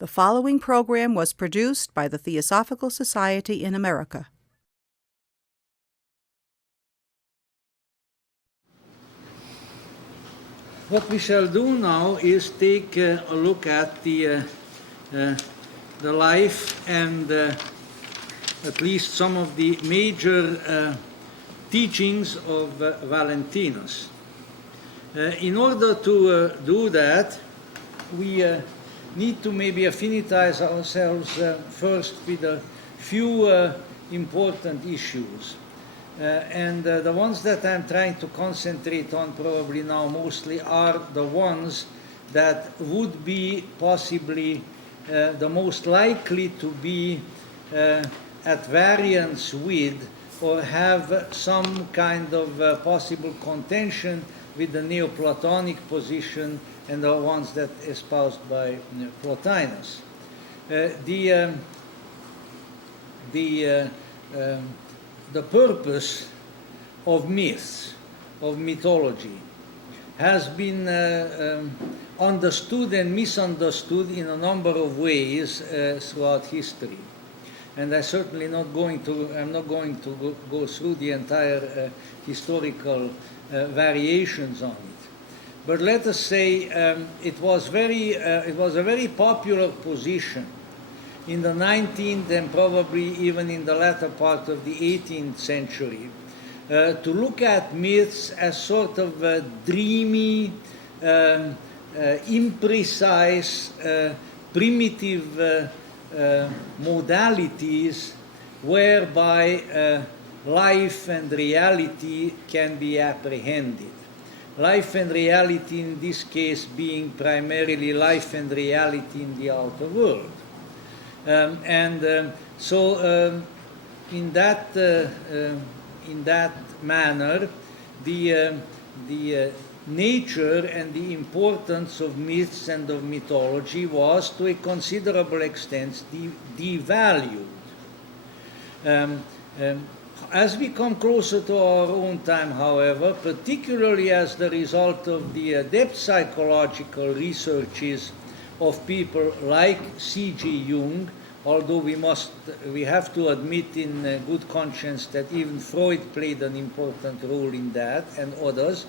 The following program was produced by the Theosophical Society in America. What we shall do now is take a look at the life and at least some of the major teachings of Valentinus. In order to do that, we need to maybe affinitize ourselves first with a few important issues. And the ones that I'm trying to concentrate on probably now mostly are the ones that would be possibly the most likely to be at variance with or have some kind of possible contention with the Neoplatonic position and the ones that espoused by Plotinus. The purpose of myths, of mythology, has been understood and misunderstood in a number of ways throughout history. And I'm certainly not going to go through the entire historical variations on it. But let us say it was a very popular position in the 19th and probably even in the latter part of the 18th century, to look at myths as sort of dreamy, imprecise, primitive modalities whereby life and reality can be apprehended. Life and reality in this case being primarily life and reality in the outer world. So in that manner, the nature and the importance of myths and of mythology was to a considerable extent devalued. As we come closer to our own time, however, particularly as the result of the depth psychological researches of people like C.G. Jung, although we have to admit in good conscience that even Freud played an important role in that, and others,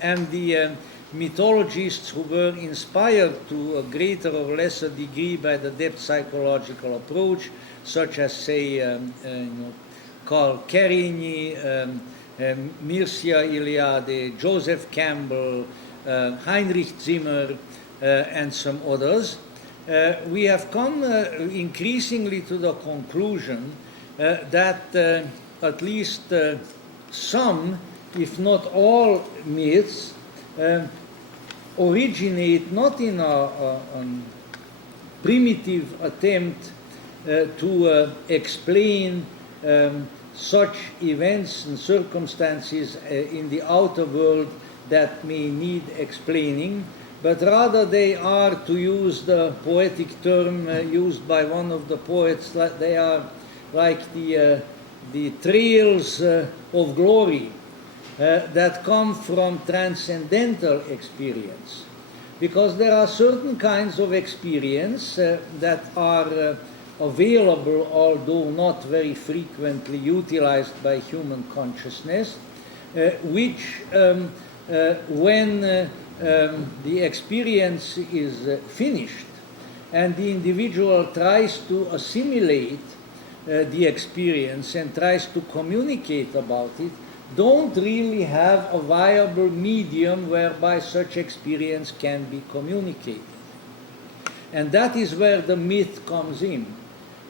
and the mythologists who were inspired to a greater or lesser degree by the depth psychological approach, such as, say, Carl Kerényi, Mircea Eliade, Joseph Campbell, Heinrich Zimmer, and some others, we have come increasingly to the conclusion that at least some, if not all, myths originate not in a primitive attempt to explain such events and circumstances in the outer world that may need explaining, but rather they are, to use the poetic term used by one of the poets, they are like the trails of glory that come from transcendental experience. Because there are certain kinds of experience that are available, although not very frequently utilized by human consciousness, which when the experience is finished and the individual tries to assimilate the experience and tries to communicate about it, don't really have a viable medium whereby such experience can be communicated. And that is where the myth comes in.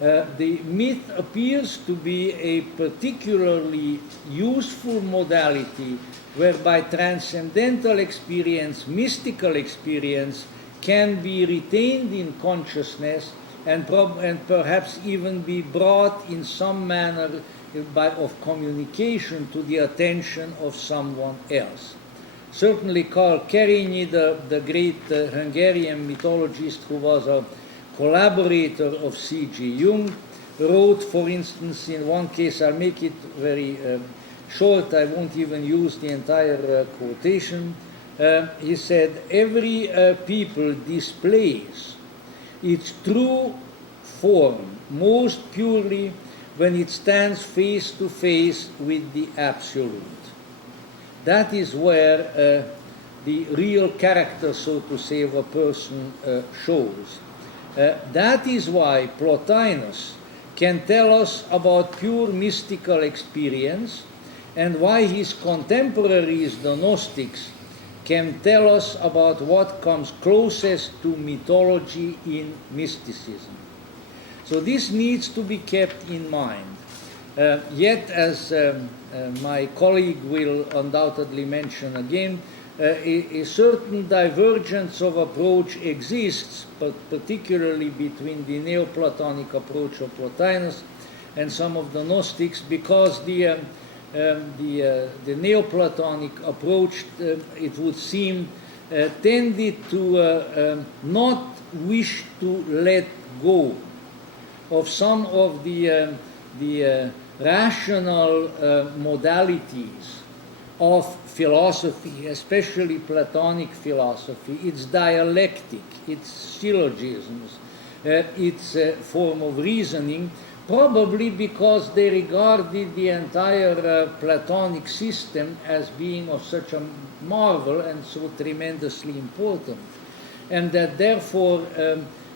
The myth appears to be a particularly useful modality whereby transcendental experience, mystical experience, can be retained in consciousness and perhaps even be brought in some manner of communication to the attention of someone else. Certainly Carl Kerényi, the great Hungarian mythologist who was a collaborator of C.G. Jung, wrote, for instance, in one case, I'll make it very short, I won't even use the entire quotation, he said, every people displays its true form most purely when it stands face to face with the Absolute. That is where the real character, so to say, of a person shows. That is why Plotinus can tell us about pure mystical experience, and why his contemporaries, the Gnostics, can tell us about what comes closest to mythology in mysticism. So this needs to be kept in mind. Yet, as my colleague will undoubtedly mention again, a certain divergence of approach exists, but particularly between the Neoplatonic approach of Plotinus and some of the Gnostics, because the Neoplatonic approach, it would seem, tended to not wish to let go of some of the rational modalities of philosophy, especially Platonic philosophy, its dialectic, its syllogisms, its form of reasoning, probably because they regarded the entire Platonic system as being of such a marvel and so tremendously important, and that therefore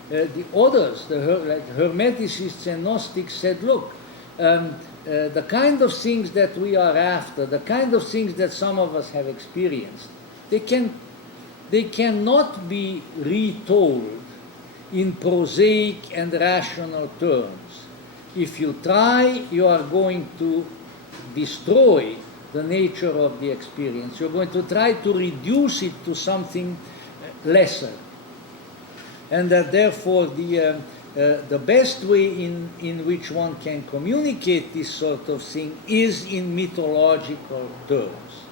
the others, like Hermeticists and Gnostics, said, look, the kind of things that we are after, the kind of things that some of us have experienced, they cannot be retold in prosaic and rational terms. If you try, you are going to destroy the nature of the experience. You're going to try to reduce it to something lesser. And that therefore the best way in which one can communicate this sort of thing is in mythological terms.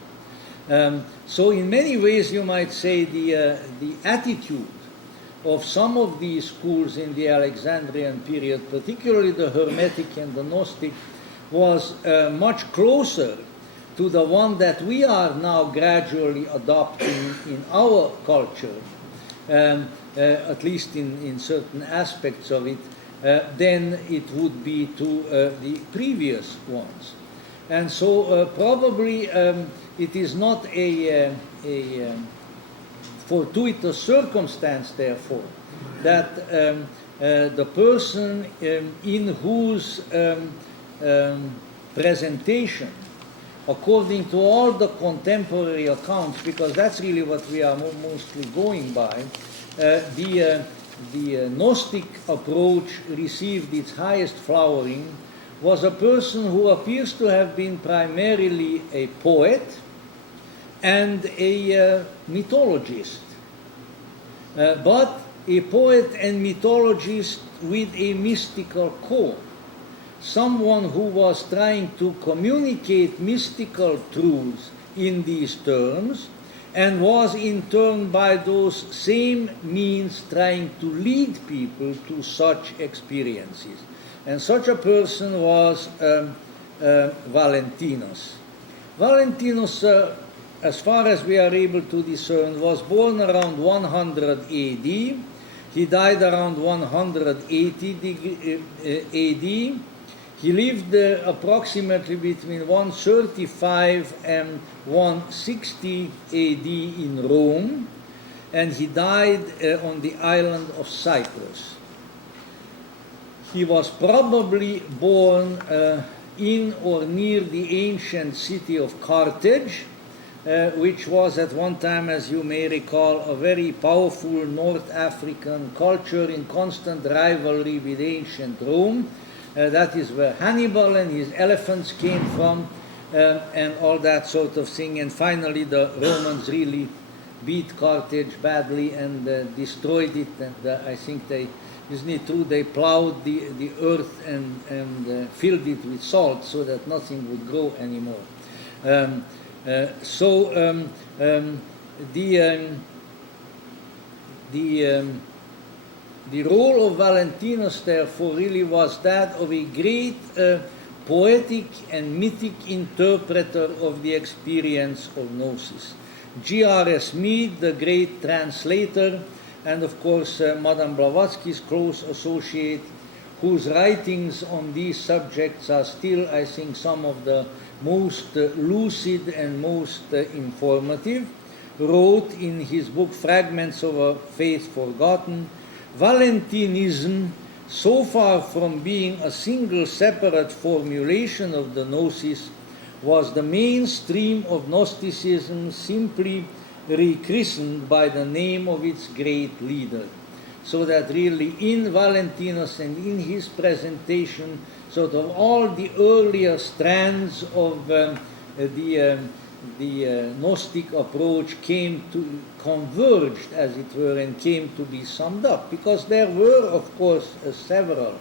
So in many ways you might say the attitude of some of these schools in the Alexandrian period, particularly the Hermetic and the Gnostic, was much closer to the one that we are now gradually adopting in our culture, at least in certain aspects of it, than it would be to the previous ones. And so probably it is not a fortuitous circumstance, therefore, that the person in whose presentation, according to all the contemporary accounts, because that's really what we are mostly going by, the Gnostic approach received its highest flowering, was a person who appears to have been primarily a poet and a mythologist, but a poet and mythologist with a mystical core, someone who was trying to communicate mystical truths in these terms, and was in turn by those same means trying to lead people to such experiences. And such a person was Valentinus. Valentinus, as far as we are able to discern, was born around 100 AD. He died around 180 AD. He lived approximately between 135 and 160 AD in Rome, and he died on the island of Cyprus. He was probably born in or near the ancient city of Carthage, which was at one time, as you may recall, a very powerful North African culture in constant rivalry with ancient Rome. That is where Hannibal and his elephants came from, and all that sort of thing. And finally the Romans really beat Carthage badly and destroyed it, and I think they, isn't it true, they plowed the earth and filled it with salt so that nothing would grow anymore. The role of Valentinus, therefore, really was that of a great poetic and mythic interpreter of the experience of Gnosis. G.R.S. Mead, the great translator, and of course Madame Blavatsky's close associate, whose writings on these subjects are still, I think, some of the most lucid and most informative, wrote in his book Fragments of a Faith Forgotten, Valentinism, so far from being a single separate formulation of the Gnosis, was the mainstream of Gnosticism, simply rechristened by the name of its great leader. So that really in Valentinus and in his presentation, sort of all the earlier strands of the Gnostic approach came to converged, as it were, and came to be summed up, because there were, of course, several,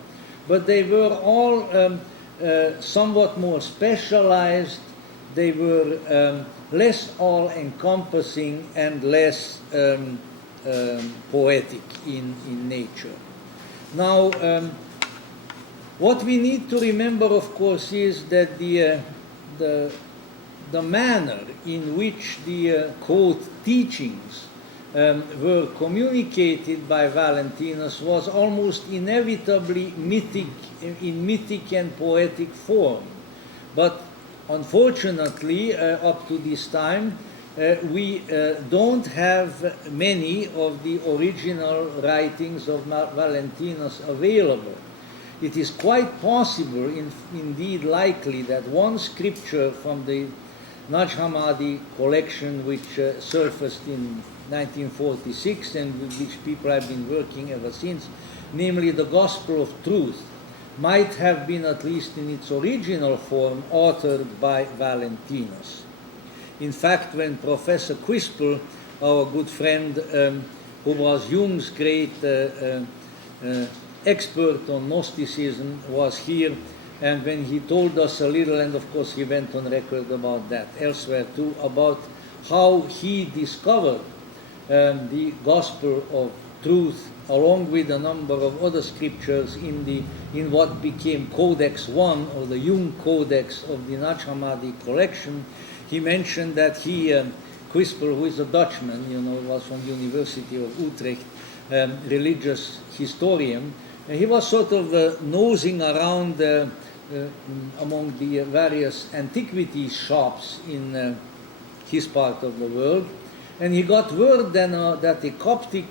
but they were all somewhat more specialized. They were less all-encompassing and less poetic in nature. Now, what we need to remember, of course, is that the manner in which the quote teachings were communicated by Valentinus was almost inevitably in mythic and poetic form. But unfortunately, up to this time, we don't have many of the original writings of Valentinus available. It is quite possible, indeed likely, that one scripture from the Naj Hammadi collection, which surfaced in 1946 and with which people have been working ever since, namely the Gospel of Truth, might have been, at least in its original form, authored by Valentinus. In fact, when Professor Quispel, our good friend, who was Jung's great expert on Gnosticism, was here, and when he told us a little, and of course he went on record about that elsewhere too, about how he discovered the Gospel of Truth along with a number of other scriptures in what became Codex 1, or the Jung Codex of the Naj Hammadi collection. He mentioned that he, Quispel, who is a Dutchman, was from the University of Utrecht, religious historian, and he was sort of nosing around among the various antiquities shops in his part of the world, and he got word then that the Coptic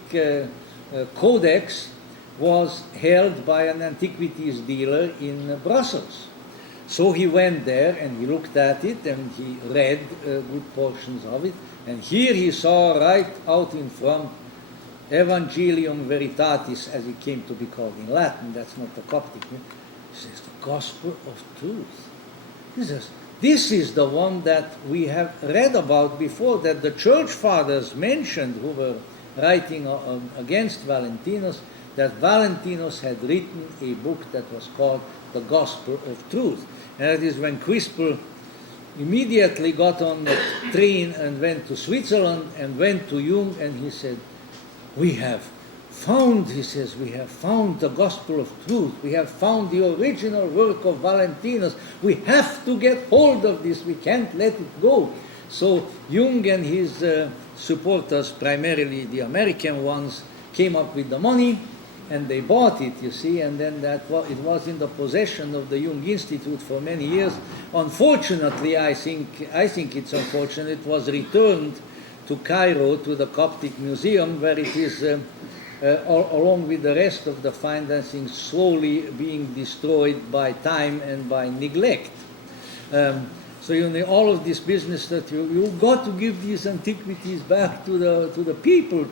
codex was held by an antiquities dealer in Brussels. So he went there and he looked at it and he read good portions of it, and here he saw right out in front Evangelium Veritatis, as it came to be called in Latin. That's not the Coptic. He says, the Gospel of Truth. He says, this is the one that we have read about before, that the church fathers mentioned, who were writing against Valentinus, that Valentinus had written a book that was called the Gospel of Truth. And that is when Quispel immediately got on the train and went to Switzerland and went to Jung, and he said, we have found, he says, we have found the Gospel of Truth. We have found the original work of Valentinus. We have to get hold of this. We can't let it go. So Jung and his supporters, primarily the American ones, came up with the money, and they bought it, you see, and then it was in the possession of the Jung Institute for many years. Unfortunately, I think it's unfortunate, it was returned to Cairo, to the Coptic Museum, where it is, along with the rest of the financing, slowly being destroyed by time and by neglect. So all of this business that you've got to give these antiquities back to the people.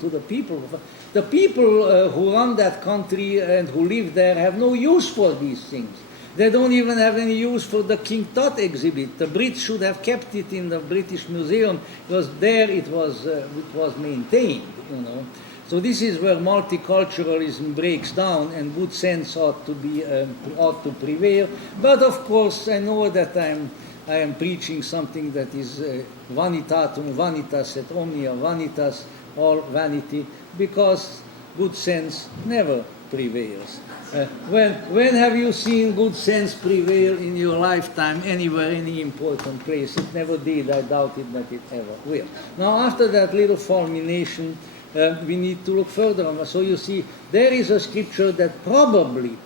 The people who run that country and who live there have no use for these things. They don't even have any use for the King Tut exhibit. The Brits should have kept it in the British Museum, because there it was maintained. So this is where multiculturalism breaks down, and good sense ought to prevail. But of course, I know that I am preaching something that is vanitatum vanitas et omnia vanitas, all vanity, because good sense never prevails. When have you seen good sense prevail in your lifetime anywhere, any important place? It never did. I doubt it that it ever will. Now, after that little fulmination, we need to look further on. So you see, there is a scripture that probably,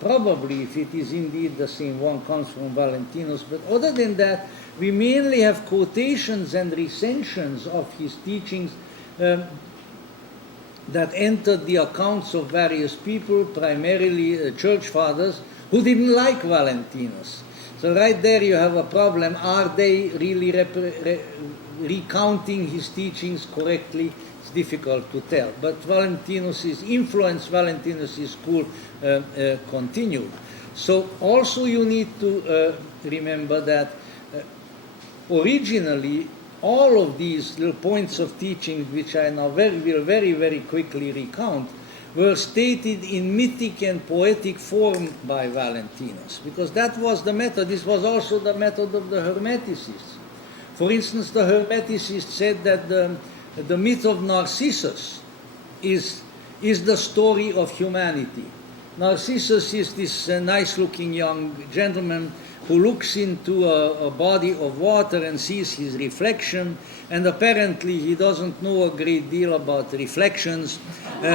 if it is indeed the same one, comes from Valentinus. But other than that, we mainly have quotations and recensions of his teachings that entered the accounts of various people, primarily church fathers, who didn't like Valentinus. So right there you have a problem. Are they really recounting his teachings correctly? It's difficult to tell. But Valentinus's influence, Valentinus's school continued. So also you need to remember that originally all of these little points of teaching, which I now will very quickly recount, were stated in mythic and poetic form by Valentinus, because that was the method. This was also the method of the Hermeticists. For instance, the Hermeticists said that the myth of Narcissus is the story of humanity. Narcissus is this nice-looking young gentleman who looks into a body of water and sees his reflection, and apparently he doesn't know a great deal about reflections. He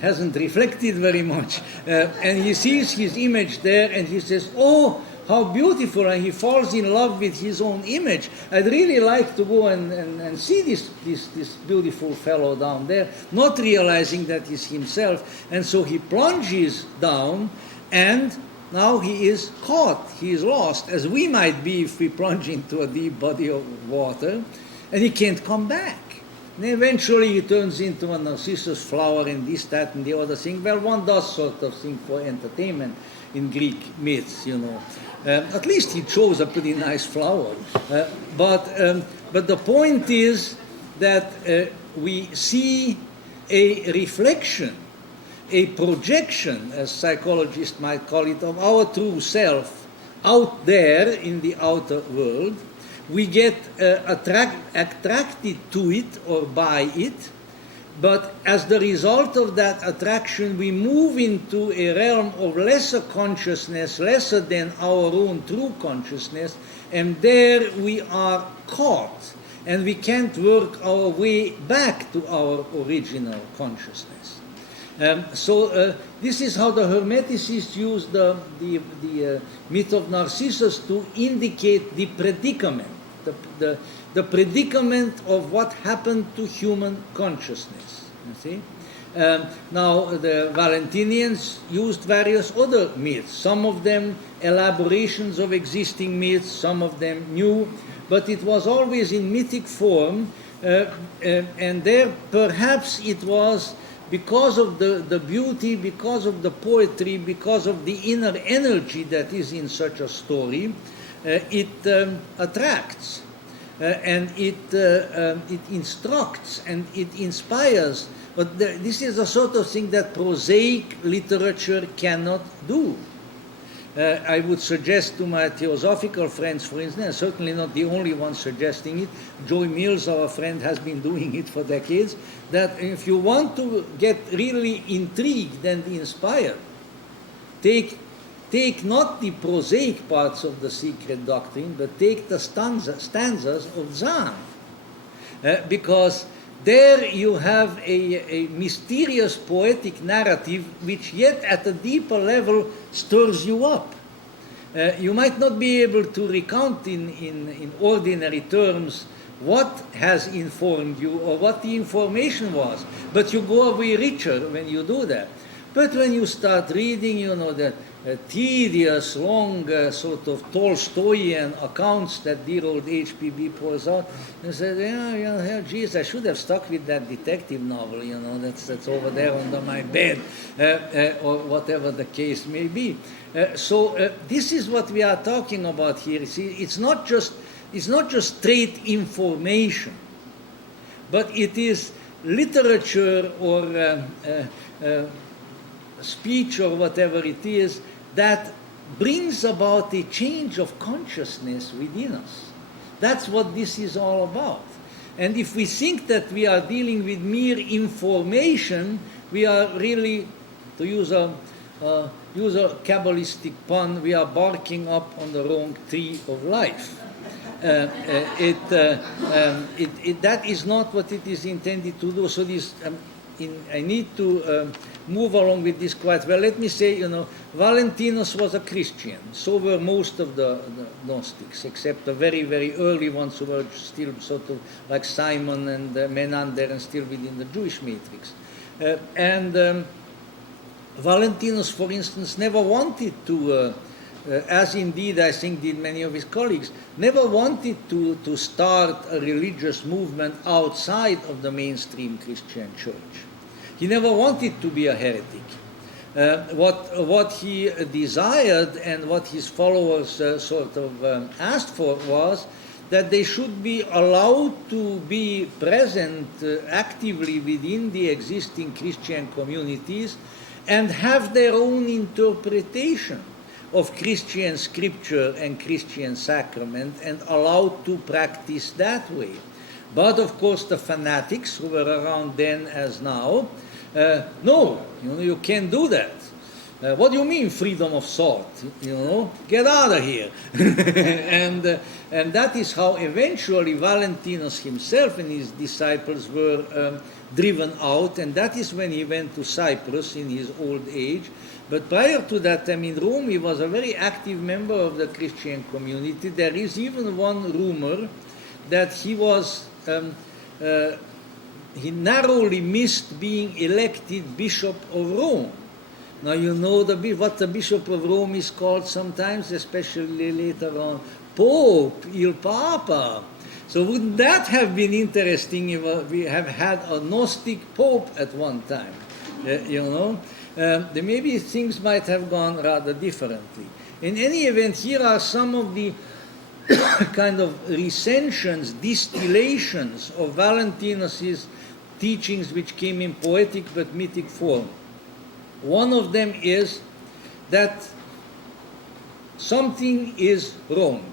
hasn't reflected very much. And he sees his image there, and he says, "Oh, how beautiful," and he falls in love with his own image. I'd really like to go and see this beautiful fellow down there, not realizing that he's himself. And so he plunges down, and now he is caught, he is lost, as we might be if we plunge into a deep body of water, and he can't come back. And eventually he turns into a narcissus flower and this, that, and the other thing. Well, one does sort of thing for entertainment in Greek myths, you know. At least he chose a pretty nice flower. But the point is that we see a reflection, a projection, as psychologists might call it, of our true self out there in the outer world. We get attracted to it or by it, but as the result of that attraction, we move into a realm of lesser consciousness, lesser than our own true consciousness, and there we are caught, and we can't work our way back to our original consciousness. So this is how the Hermeticists use the myth of Narcissus to indicate the predicament, the predicament of what happened to human consciousness. You see? Now the Valentinians used various other myths, some of them elaborations of existing myths, some of them new, but it was always in mythic form, and there perhaps it was because of the beauty, because of the poetry, because of the inner energy that is in such a story, it attracts, and it instructs, and it inspires. But this is a sort of thing that prosaic literature cannot do. I would suggest to my theosophical friends, for instance, certainly not the only one suggesting it, Joy Mills, our friend, has been doing it for decades, that if you want to get really intrigued and inspired, take not the prosaic parts of the secret doctrine, but take the stanzas of Zahn. Because there you have a mysterious poetic narrative which yet at a deeper level stirs you up. You might not be able to recount in ordinary terms what has informed you or what the information was, but you go away richer when you do that. But when you start reading, you know, the tedious, long, sort of Tolstoyan accounts that dear old H.P.B. pours out, and says, yeah, geez, I should have stuck with that detective novel, you know, that's over there under my bed, or whatever the case may be. So this is what we are talking about here. See, it's not just straight information, but it is literature or speech or whatever it is that brings about a change of consciousness within us. That's what this is all about. And if we think that we are dealing with mere information, we are really, to use a Kabbalistic pun, we are barking up on the wrong tree of life. That is not what it is intended to do. So this, I need to move along with this quite well. Let me say, Valentinus was a Christian. So were most of the Gnostics, except the very, very early ones who were still sort of like Simon and Menander and still within the Jewish matrix. Valentinus, for instance, never wanted to, as indeed I think did many of his colleagues, never wanted to start a religious movement outside of the mainstream Christian church. He never wanted to be a heretic. What he desired and what his followers asked for was that they should be allowed to be present actively within the existing Christian communities and have their own interpretation of Christian scripture and Christian sacrament and allowed to practice that way. But of course the fanatics who were around then as now, no, you can't do that. What do you mean freedom of thought? Get out of here. and that is how eventually Valentinus himself and his disciples were driven out, and that is when he went to Cyprus in his old age. But prior to that time in Rome, he was a very active member of the Christian community. There is even one rumor that he was he narrowly missed being elected Bishop of Rome. Now you know what the Bishop of Rome is called sometimes, especially later on, Pope, Il Papa. So wouldn't that have been interesting if we have had a Gnostic Pope at one time? Maybe things might have gone rather differently. In any event, here are some of the kind of recensions, distillations of Valentinus's teachings which came in poetic but mythic form. One of them is that something is wrong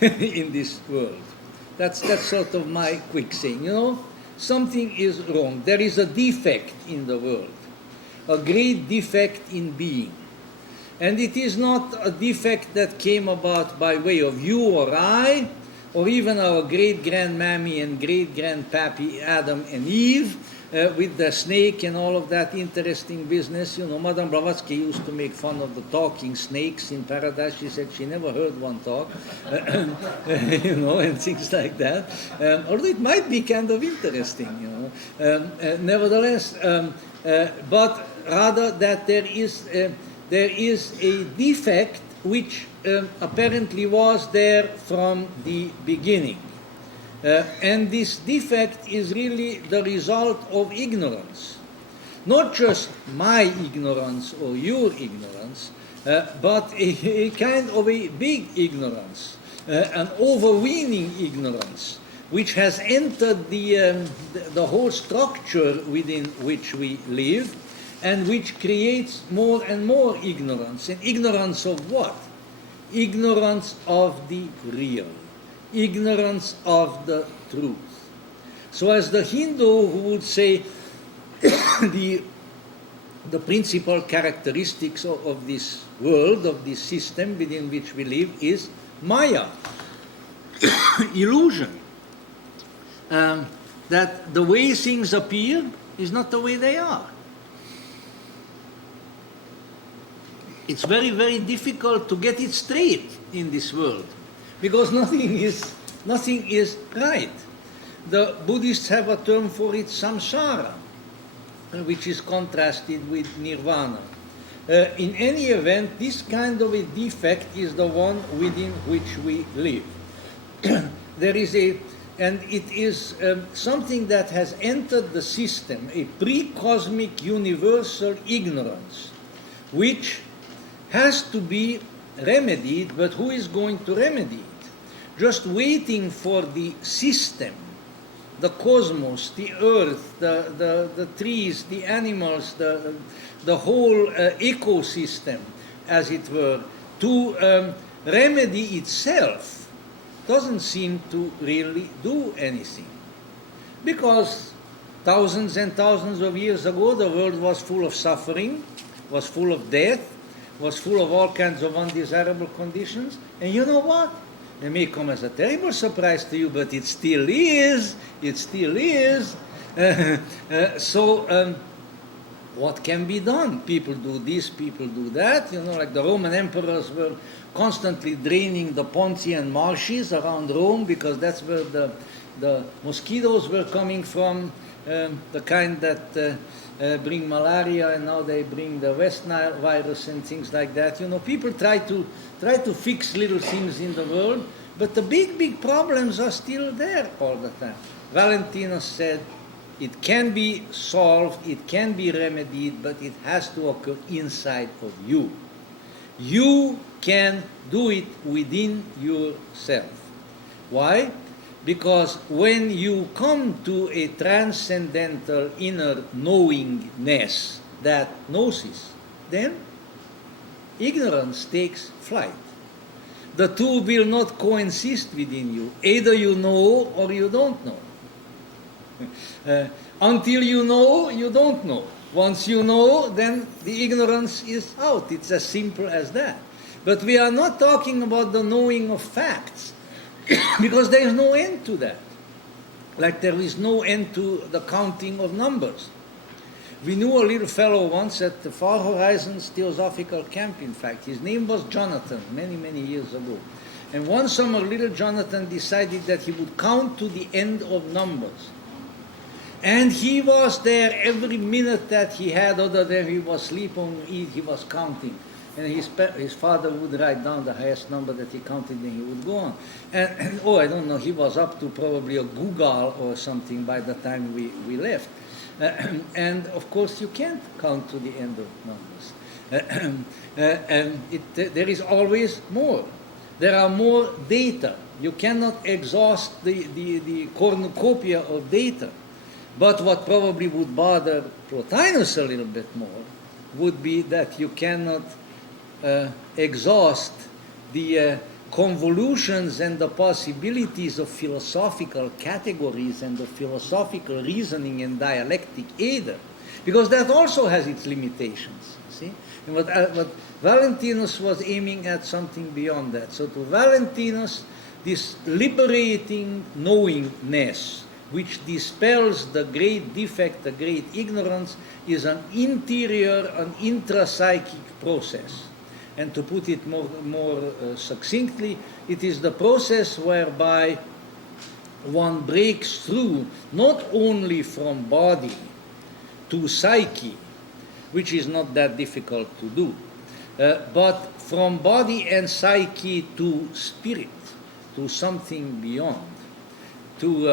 in this world. That's sort of my quick saying, something is wrong. There is a defect in the world, a great defect in being. And it is not a defect that came about by way of you or I, or even our great-grandmammy and great-grandpappy Adam and Eve, with the snake and all of that interesting business. Madame Blavatsky used to make fun of the talking snakes in paradise. She said she never heard one talk, and things like that. Although it might be kind of interesting, nevertheless, but rather that there is a defect which apparently was there from the beginning. And this defect is really the result of ignorance. Not just my ignorance or your ignorance, but a kind of a big ignorance, an overweening ignorance, which has entered the whole structure within which we live, and which creates more and more ignorance. And ignorance of what? Ignorance of the real. Ignorance of the truth. So as the Hindu who would say the principal characteristics of this world, of this system within which we live is Maya, illusion. That the way things appear is not the way they are. It's very, very difficult to get it straight in this world, because nothing is right. The Buddhists have a term for it, samsara, which is contrasted with nirvana. In any event, this kind of a defect is the one within which we live. There is and it is something that has entered the system, a pre-cosmic universal ignorance, which has to be remedied, but who is going to remedy it? Just waiting for the system, the cosmos, the earth, the trees, the animals, the whole ecosystem, as it were, to remedy itself, doesn't seem to really do anything. Because thousands and thousands of years ago, the world was full of suffering, was full of death, was full of all kinds of undesirable conditions. And you know what? It may come as a terrible surprise to you, but it still is. It still is. So, what can be done? People do this, people do that. You know, like the Roman emperors were constantly draining the Pontian marshes around Rome because that's where the mosquitoes were coming from, the kind that bring malaria, and now they bring the West Nile virus and things like that. You know, people try to fix little things in the world, but the big problems are still there all the time. Valentinus said, it can be solved, it can be remedied, but it has to occur inside of you. You can do it within yourself. Why? Because when you come to a transcendental inner knowingness, that gnosis, then ignorance takes flight. The two will not coexist within you. Either you know or you don't know. Until you know, you don't know. Once you know, then the ignorance is out. It's as simple as that. But we are not talking about the knowing of facts, because there is no end to that. Like there is no end to the counting of numbers. We knew a little fellow once at the Far Horizons Theosophical Camp, in fact. His name was Jonathan, many years ago. And one summer, little Jonathan decided that he would count to the end of numbers. And he was there every minute that he had, other than he was sleeping or eat, he was counting. And his father would write down the highest number that he counted, and he would go on. And I don't know, he was up to probably a Google or something by the time we left. And of course, you can't count to the end of numbers. And there is always more. There are more data. You cannot exhaust the cornucopia of data. But what probably would bother Plotinus a little bit more would be that you cannot exhaust the convolutions and the possibilities of philosophical categories and of philosophical reasoning and dialectic either, because that also has its limitations. See, and what Valentinus was aiming at something beyond that. So to Valentinus, this liberating knowingness, which dispels the great defect, the great ignorance, is an interior, an intrapsychic process. And to put it more succinctly, it is the process whereby one breaks through not only from body to psyche, which is not that difficult to do, but from body and psyche to spirit, to something beyond, to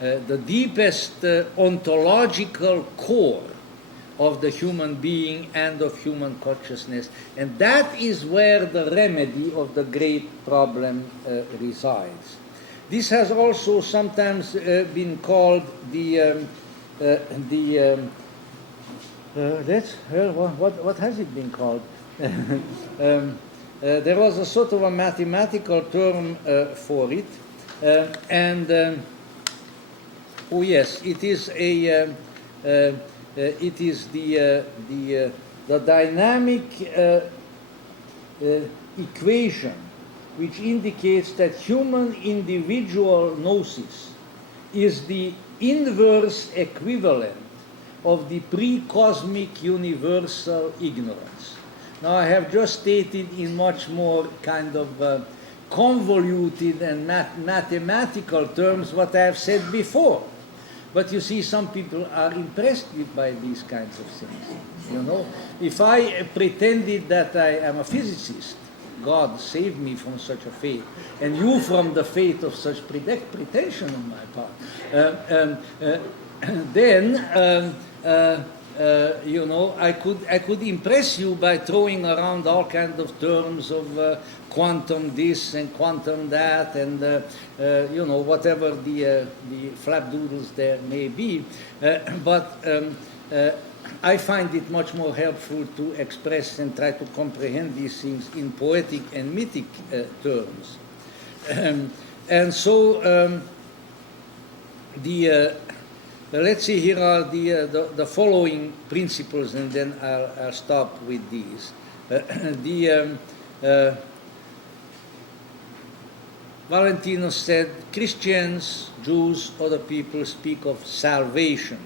the deepest ontological core of the human being and of human consciousness. And that is where the remedy of the great problem resides. This has also sometimes been called what has it been called? There was a sort of a mathematical term for it. Oh yes, it is it is the dynamic equation which indicates that human individual gnosis is the inverse equivalent of the pre-cosmic universal ignorance. Now I have just stated in much more kind of convoluted and mathematical terms what I have said before. But you see, some people are impressed by these kinds of things. You know, if I pretended that I am a physicist, God save me from such a fate, and you from the fate of such pretension on my part, then you know, I could impress you by throwing around all kinds of terms of quantum this and quantum that, and you know, whatever the flapdoodles there may be. But I find it much more helpful to express and try to comprehend these things in poetic and mythic terms. And so let's see, here are the following principles, and then I'll stop with these. Valentinus said Christians, Jews, other people speak of salvation,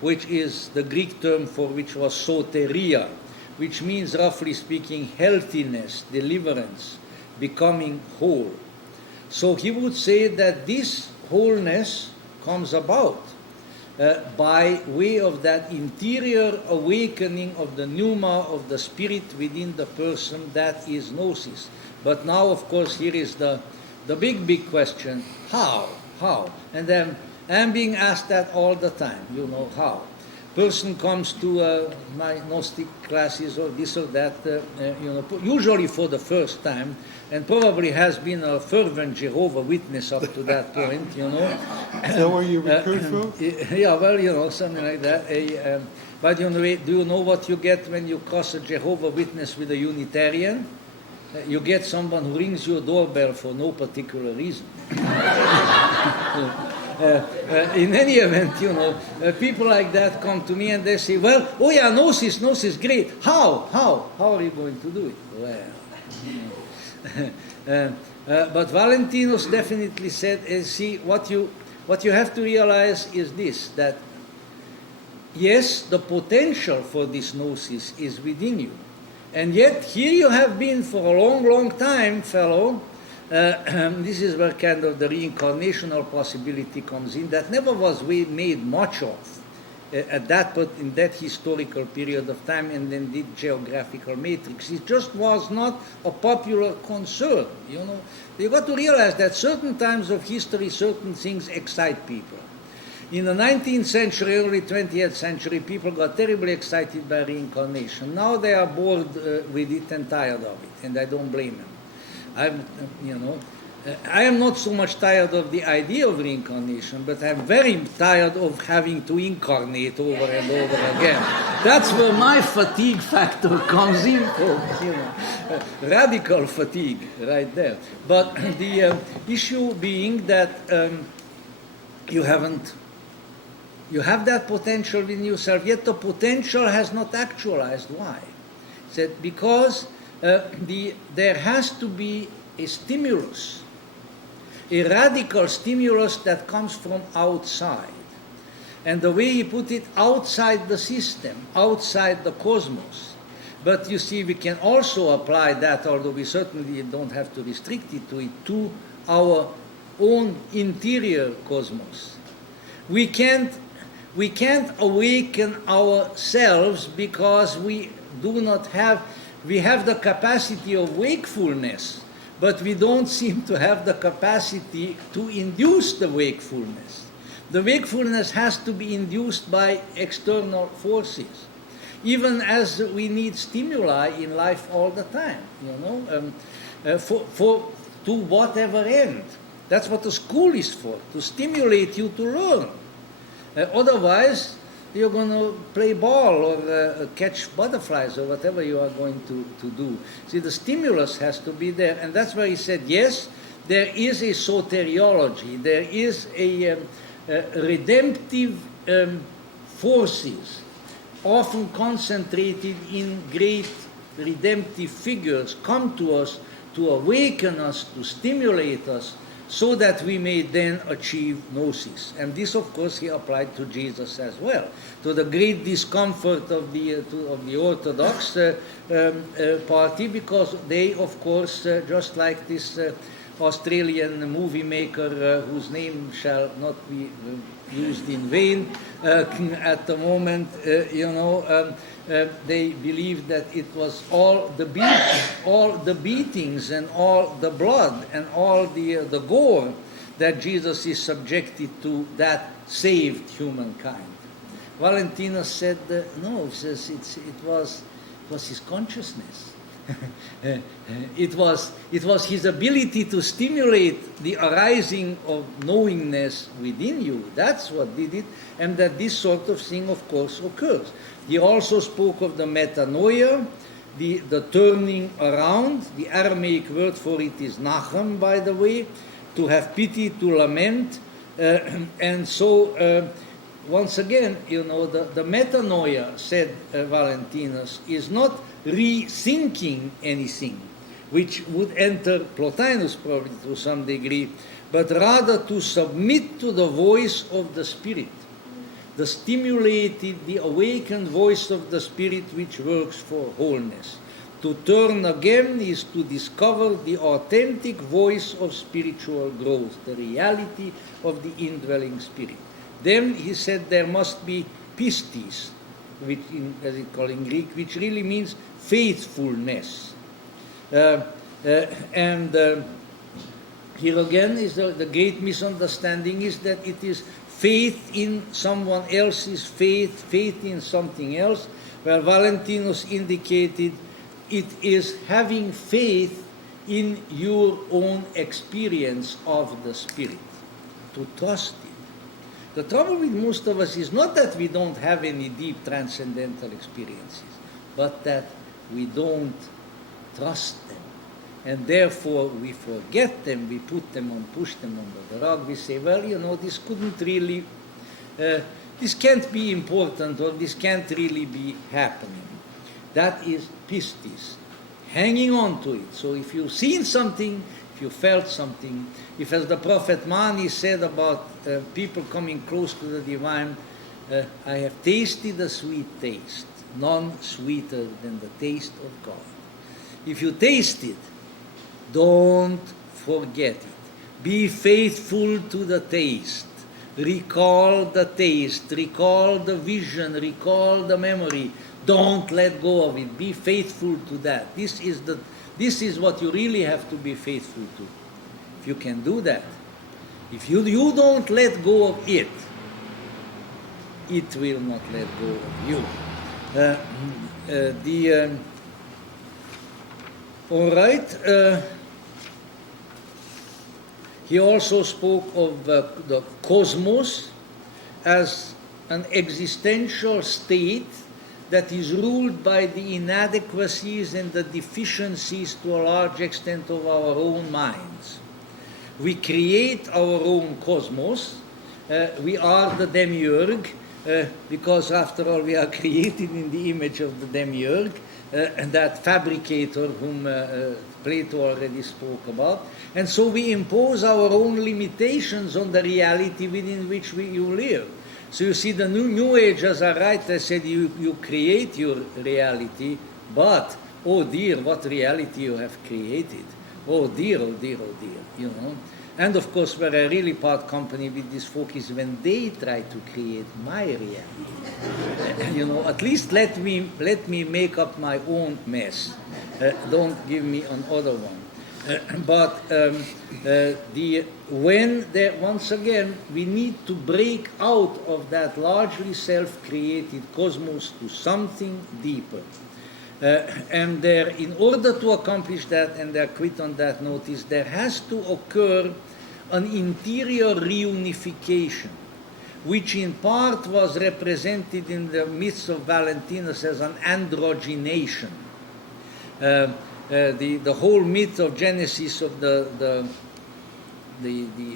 which is the Greek term for which was soteria, which means, roughly speaking, healthiness, deliverance, becoming whole. So he would say that this wholeness comes about by way of that interior awakening of the pneuma of the spirit within the person, that is gnosis. But now, of course, here is the big question: how? And then I'm being asked that all the time, how. Person comes to my Gnostic classes or this or that, usually for the first time, and probably has been a fervent Jehovah's Witness up to that point, Is that where you recruit from? Yeah, well, something like that. But do you know what you get when you cross a Jehovah's Witness with a Unitarian? You get someone who rings your doorbell for no particular reason. In any event, people like that come to me and they say, well, oh yeah, Gnosis, great. How are you going to do it? Well, but Valentinus definitely said, see, what you have to realize is this, that yes, the potential for this Gnosis is within you. And yet, here you have been for a long time, fellow. This is where kind of the reincarnational possibility comes in, that never was made much of in that historical period of time, and then the geographical matrix. It just was not a popular concern. You got to realize that certain times of history, certain things excite people. In the 19th century, early 20th century, people got terribly excited by reincarnation. Now they are bored with it and tired of it, and I don't blame them. I am not so much tired of the idea of reincarnation, but I'm very tired of having to incarnate over and over again. That's where my fatigue factor comes in, folks. Radical fatigue, right there. But the issue being that you have that potential within yourself, yet the potential has not actualized. Why? Said because there has to be a stimulus, a radical stimulus that comes from outside. And the way he put it, outside the system, outside the cosmos. But you see, we can also apply that, although we certainly don't have to restrict it to our own interior cosmos. We can't awaken ourselves because we have the capacity of wakefulness, but we don't seem to have the capacity to induce the wakefulness. The wakefulness has to be induced by external forces, even as we need stimuli in life all the time, to whatever end. That's what the school is for, to stimulate you to learn. Otherwise, you're going to play ball or catch butterflies or whatever you are going to do. See, the stimulus has to be there. And that's why he said, yes, there is a soteriology. There is a redemptive forces, often concentrated in great redemptive figures, come to us to awaken us, to stimulate us, so that we may then achieve gnosis. And this, of course, he applied to Jesus as well, to the great discomfort of the Orthodox party, because they, of course, just like this Australian movie maker whose name shall not be used in vain at the moment, they believed that it was all the beatings and all the blood and all the gore that Jesus is subjected to that saved humankind. Valentinus said, no, says it was his consciousness. It was his ability to stimulate the arising of knowingness within you. That's what did it, and that this sort of thing, of course, occurs. He also spoke of the metanoia, the turning around. The Aramaic word for it is nachem, by the way, to have pity, to lament. And so, once again, the metanoia, said Valentinus, is not rethinking anything, which would enter Plotinus probably to some degree, but rather to submit to the voice of the Spirit, the stimulated, the awakened voice of the Spirit which works for wholeness. To turn again is to discover the authentic voice of spiritual growth, the reality of the indwelling Spirit. Then he said there must be pistis, which as it called in Greek, which really means faithfulness. Here again is the great misunderstanding is that it is faith in someone else's faith, faith in something else, where Valentinus indicated it is having faith in your own experience of the Spirit, to trust it. The trouble with most of us is not that we don't have any deep transcendental experiences, but that we don't trust them. And therefore we forget them, we put them on, push them under the rug, we say, well, you know, this couldn't really, this can't be important, or this can't really be happening. That is pistis, hanging on to it. So if you've seen something, if you felt something, if as the prophet Mani said about people coming close to the divine, I have tasted a sweet taste, none sweeter than the taste of God. If you taste it, don't forget it. Be faithful to the taste. Recall the taste, recall the vision, recall the memory. Don't let go of it. Be faithful to that. This is what you really have to be faithful to. If you can do that, if you don't let go of it, it will not let go of you. All right. He also spoke of the cosmos as an existential state that is ruled by the inadequacies and the deficiencies to a large extent of our own minds. We create our own cosmos. We are the demiurge, because after all we are created in the image of the demiurge, and that fabricator whom Plato already spoke about. And so we impose our own limitations on the reality within which you live. So you see, the New Agers are right. They said you create your reality, but, oh dear, what reality you have created. Oh dear, oh dear, oh dear, you know. And of course, where I really part company with these folk is when they try to create my reality. You know, at least let me make up my own mess. Don't give me another one. Once again, we need to break out of that largely self-created cosmos to something deeper. And in order to accomplish that, and I quit on that notice, there has to occur an interior reunification, which in part was represented in the myths of Valentinus as an androgenation. The whole myth of Genesis of the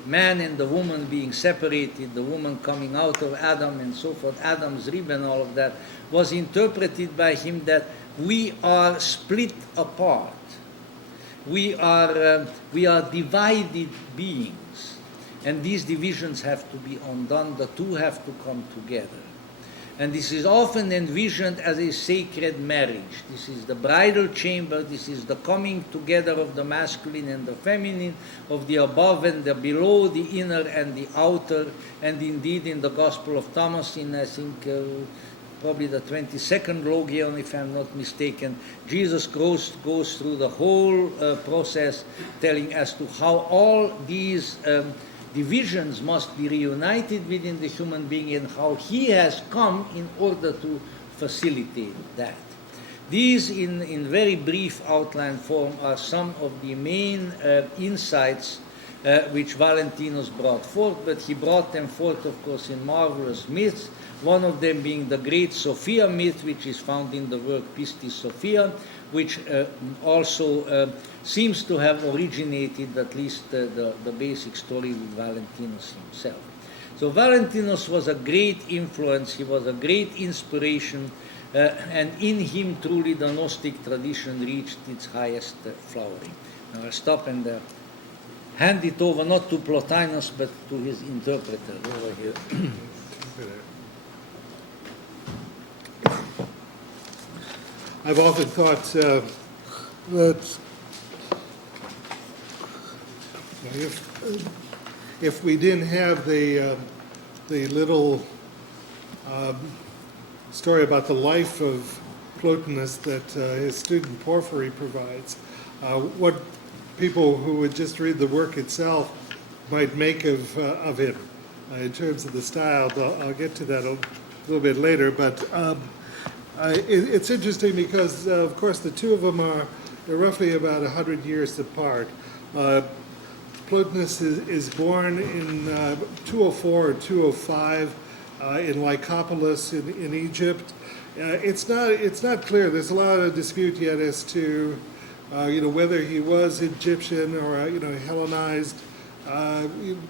man and the woman being separated, the woman coming out of Adam and so forth, Adam's rib and all of that, was interpreted by him that we are split apart. We are divided beings, and these divisions have to be undone. The two have to come together. And this is often envisioned as a sacred marriage. This is the bridal chamber. This is the coming together of the masculine and the feminine, of the above and the below, the inner and the outer. And indeed, in the Gospel of Thomas, in I think probably the 22nd Logion, if I'm not mistaken, Jesus goes through the whole process, telling as to how all these divisions must be reunited within the human being, and how he has come in order to facilitate that. These, in very brief outline form, are some of the main insights which Valentinus brought forth, but he brought them forth, of course, in marvelous myths, one of them being the great Sophia myth, which is found in the work Pistis Sophia, which also seems to have originated at least the basic story with Valentinus himself. So Valentinus was a great influence, he was a great inspiration, and in him truly the Gnostic tradition reached its highest flowering. Now I'll stop and hand it over not to Plotinus but to his interpreter over here. I've often thought that if we didn't have the little story about the life of Plotinus that his student Porphyry provides, what people who would just read the work itself might make of him in terms of the style. I'll get to that a little bit later, but it's interesting because, of course, the two of them they're roughly about 100 years apart. Plotinus is born in 204 or 205 in Lycopolis in Egypt. It's not clear. There's a lot of dispute yet as to whether he was Egyptian or Hellenized,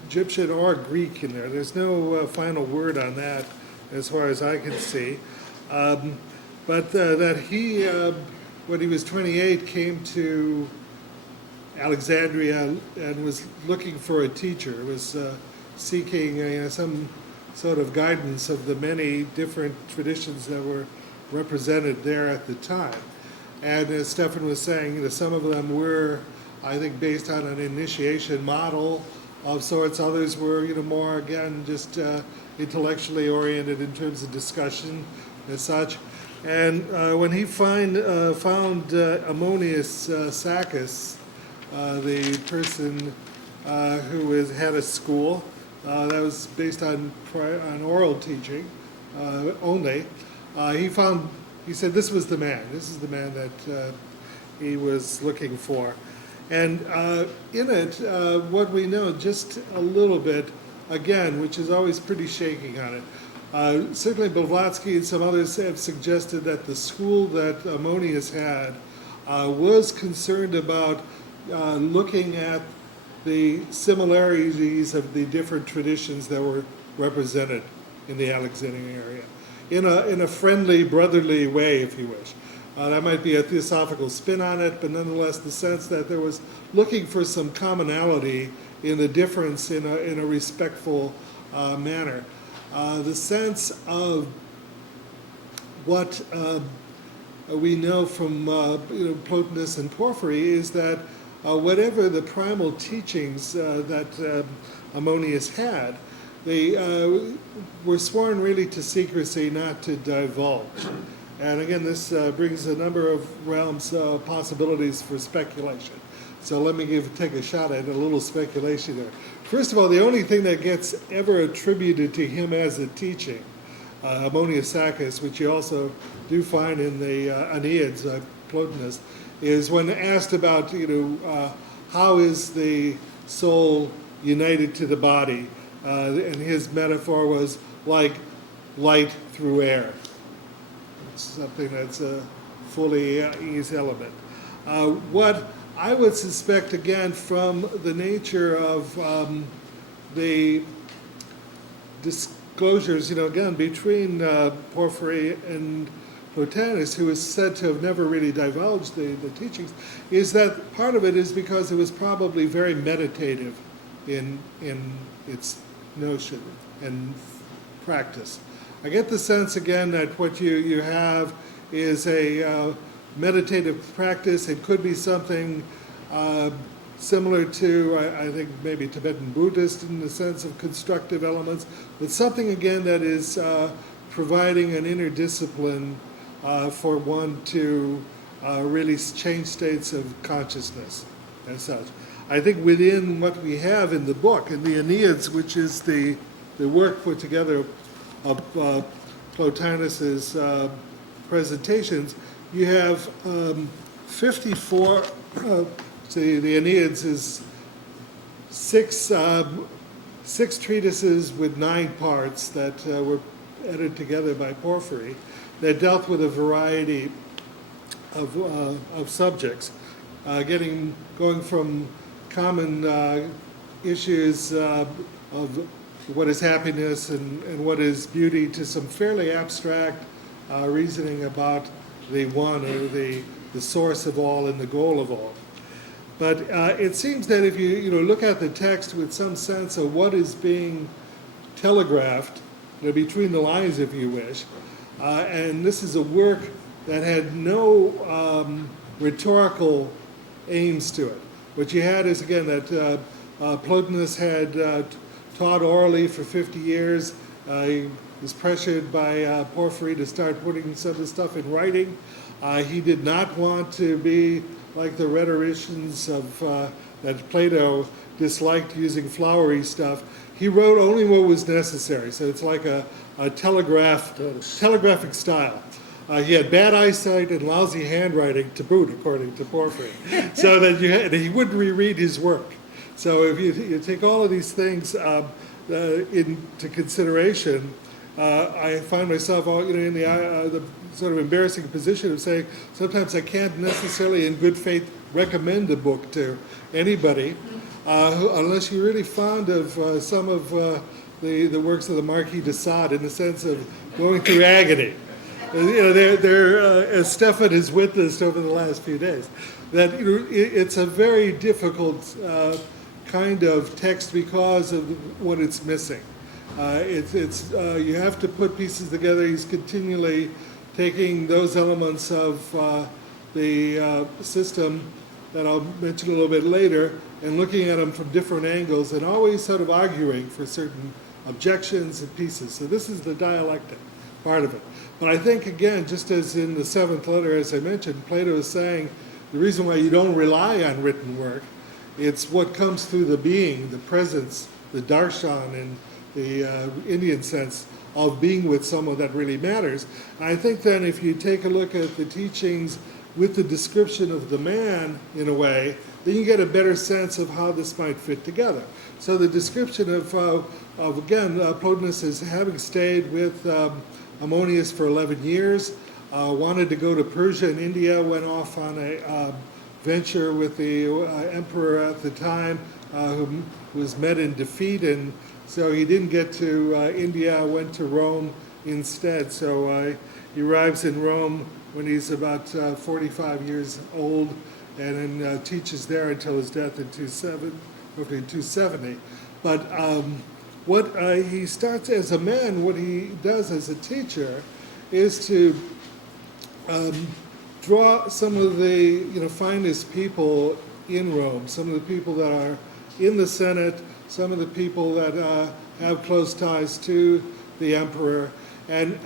Egyptian or Greek in there. There's no final word on that as far as I can see. But that he, when he was 28, came to Alexandria and was looking for a teacher, was seeking some sort of guidance of the many different traditions that were represented there at the time. And as Stephan was saying, some of them were, I think, based on an initiation model of sorts. Others were, more, again, just intellectually oriented in terms of discussion as such. And when he found Ammonius Saccas, the person who had a school that was based on oral teaching only, he said this was the man. This is the man that he was looking for. And in it, what we know just a little bit, again, which is always pretty shaking on it. Certainly Blavatsky and some others have suggested that the school that Ammonius had was concerned about looking at the similarities of the different traditions that were represented in the Alexandrian area in a friendly, brotherly way, if you wish. That might be a theosophical spin on it, but nonetheless the sense that there was looking for some commonality in the difference in a respectful manner. The sense of what we know from Plotinus and Porphyry is that whatever the primal teachings that Ammonius had, they were sworn really to secrecy, not to divulge. And again, this brings a number of realms, possibilities for speculation. So let me take a shot at a little speculation there. First of all, the only thing that gets ever attributed to him as a teaching, Ammonius Saccas, which you also do find in the Aeneids, Plotinus, is when asked about, how is the soul united to the body, and his metaphor was like light through air. It's something that's a fully ease element. What I would suspect, again, from the nature of the disclosures, again, between Porphyry and Plotinus, who is said to have never really divulged the teachings, is that part of it is because it was probably very meditative in its notion and practice. I get the sense, again, that what you have is a meditative practice. It could be something similar to, I think, maybe Tibetan Buddhist in the sense of constructive elements, but something, again, that is providing an inner discipline for one to really change states of consciousness as such. I think within what we have in the book, in the Aeneids, which is the work put together of Plotinus's presentations, you have 54, the Aeneids is six treatises with 9 parts that were edited together by Porphyry that dealt with a variety of subjects, going from common issues of what is happiness and what is beauty to some fairly abstract reasoning about the one, or the source of all and the goal of all. But it seems that if you look at the text with some sense of what is being telegraphed, between the lines, if you wish, and this is a work that had no rhetorical aims to it. What you had is, again, that Plotinus had taught orally for 50 years. He was pressured by Porphyry to start putting some of the stuff in writing. He did not want to be like the rhetoricians of that Plato disliked, using flowery stuff. He wrote only what was necessary. So it's like a telegraphic style. He had bad eyesight and lousy handwriting to boot, according to Porphyry. So that he wouldn't reread his work. So if you take all of these things into consideration, I find myself in the sort of embarrassing position of saying sometimes I can't necessarily in good faith recommend a book to anybody unless you're really fond of some of the works of the Marquis de Sade, in the sense of going through agony. As Stephan has witnessed over the last few days, that it's a very difficult kind of text because of what it's missing. You have to put pieces together. He's continually taking those elements of the system that I'll mention a little bit later and looking at them from different angles and always sort of arguing for certain objections and pieces. So this is the dialectic part of it. But I think, again, just as in the seventh letter, as I mentioned, Plato is saying the reason why you don't rely on written work, it's what comes through the being, the presence, the darshan, and the Indian sense of being with someone that really matters. And I think then if you take a look at the teachings with the description of the man, in a way, then you get a better sense of how this might fit together. So the description of again, Plotinus is having stayed with Ammonius for 11 years, wanted to go to Persia and India, went off on a venture with the emperor at the time, who was met in defeat, and so he didn't get to India, went to Rome instead. So he arrives in Rome when he's about 45 years old, and then teaches there until his death in 270. But he starts as a man, what he does as a teacher is to draw some of the finest people in Rome, some of the people that are in the Senate, some of the people that have close ties to the emperor. And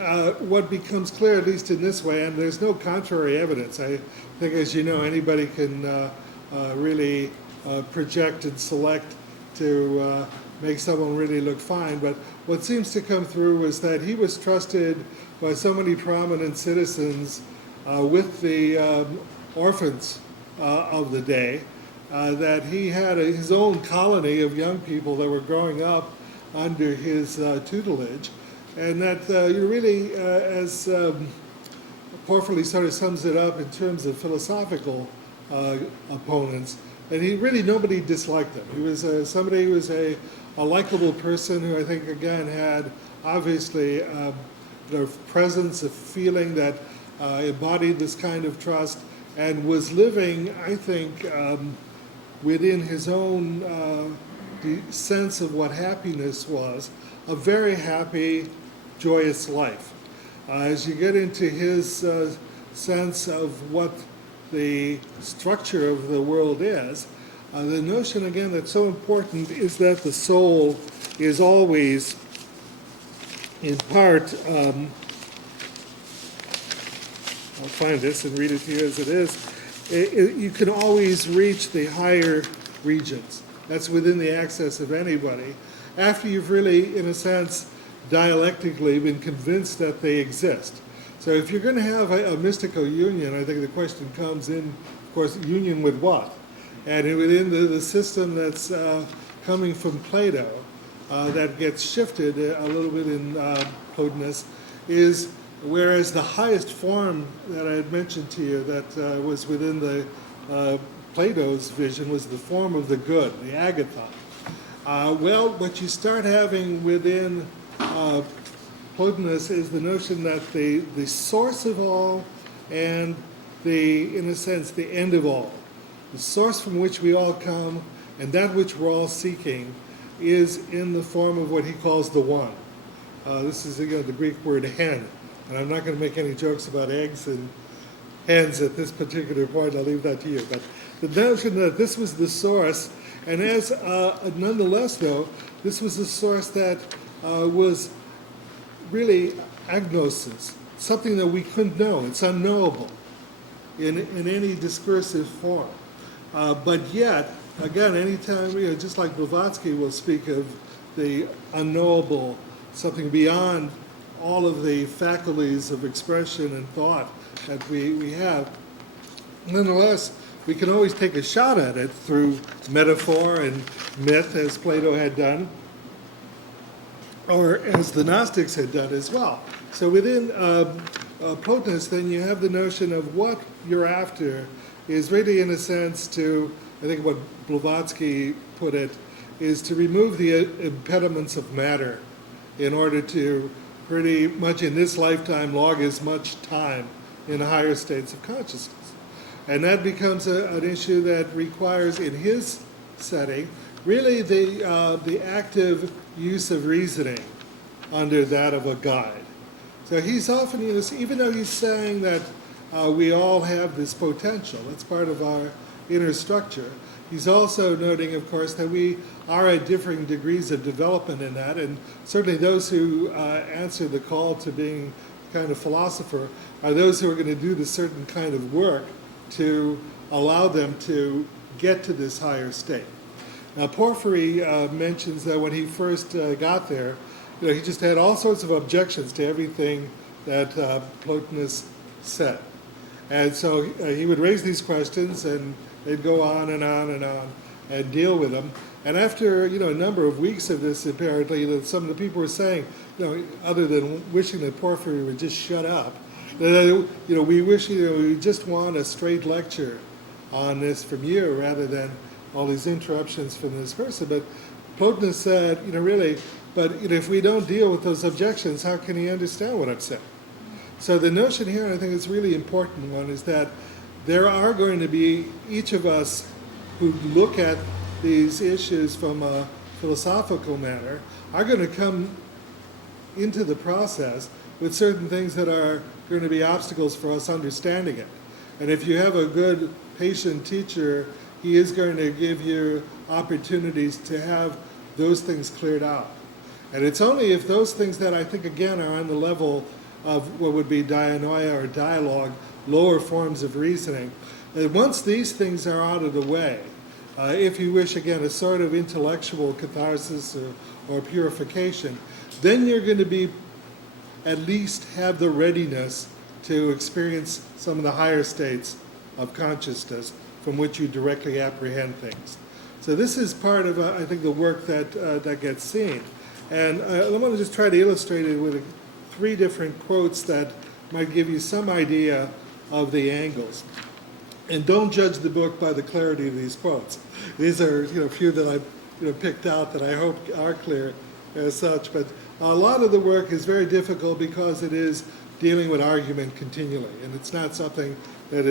what becomes clear, at least in this way, and there's no contrary evidence. I think, as you know, anybody can really project and select to make someone really look fine. But what seems to come through is that he was trusted by so many prominent citizens with the orphans of the day, that he had his own colony of young people that were growing up under his tutelage. And that really, as Porphyry sort of sums it up in terms of philosophical opponents, and nobody disliked him. He was somebody who was a likable person who I think, again, had obviously presence, a feeling that embodied this kind of trust, and was living, I think, within his own sense of what happiness was, a very happy, joyous life. As you get into his sense of what the structure of the world is, the notion, again, that's so important is that the soul is always, in part, I'll find this and read it to you as it is, you can always reach the higher regions. That's within the access of anybody. After you've really, in a sense, dialectically been convinced that they exist. So if you're going to have a mystical union, I think the question comes in, of course, union with what? And within the system that's coming from Plato, that gets shifted a little bit in Plotinus, is whereas the highest form that I had mentioned to you that was within the Plato's vision was the form of the good, the agathon. Well, what you start having within Plotinus is the notion that the source of all and in a sense, the end of all, the source from which we all come and that which we're all seeking is in the form of what he calls the one. This is again the Greek word hen, and I'm not going to make any jokes about eggs and hens at this particular point. I'll leave that to you. But the notion that this was the source, and as nonetheless, though, this was the source that was really agnosis, something that we couldn't know. It's unknowable in any discursive form. But yet, again, anytime, just like Blavatsky will speak of the unknowable, something beyond all of the faculties of expression and thought that we have, nonetheless, we can always take a shot at it through metaphor and myth, as Plato had done, or as the Gnostics had done as well. So within Plotinus, then you have the notion of what you're after is really, in a sense, to, I think what Blavatsky put it, is to remove the impediments of matter in order to pretty much in this lifetime log as much time in higher states of consciousness. And that becomes an issue that requires, in his setting, really the active use of reasoning under that of a guide. So he's often, even though he's saying that we all have this potential, that's part of our inner structure, he's also noting, of course, that we are at differing degrees of development in that, and certainly those who answer the call to being kind of philosopher are those who are going to do the certain kind of work to allow them to get to this higher state. Now, Porphyry mentions that when he first got there, he just had all sorts of objections to everything that Plotinus said. And so he would raise these questions, and they'd go on and on and on and deal with them. And after a number of weeks of this, apparently, some of the people were saying, other than wishing that Porphyry would just shut up, we wish we just want a straight lecture on this from you rather than all these interruptions from this person. But Plotinus said, but if we don't deal with those objections, how can he understand what I'm saying? So the notion here, I think is a really important one, is that there are going to be, each of us who look at these issues from a philosophical manner are going to come into the process with certain things that are going to be obstacles for us understanding it. And if you have a good patient teacher, he is going to give you opportunities to have those things cleared out. And it's only if those things that I think, again, are on the level of what would be dianoia or dialogue, lower forms of reasoning, that once these things are out of the way, if you wish, again, a sort of intellectual catharsis or purification, then you're going to be at least have the readiness to experience some of the higher states of consciousness from which you directly apprehend things. So this is part of, I think, the work that gets seen. And I want to just try to illustrate it with 3 different quotes that might give you some idea of the angles. And don't judge the book by the clarity of these quotes. These are a few that I've picked out that I hope are clear as such. But a lot of the work is very difficult because it is dealing with argument continually. And it's not something that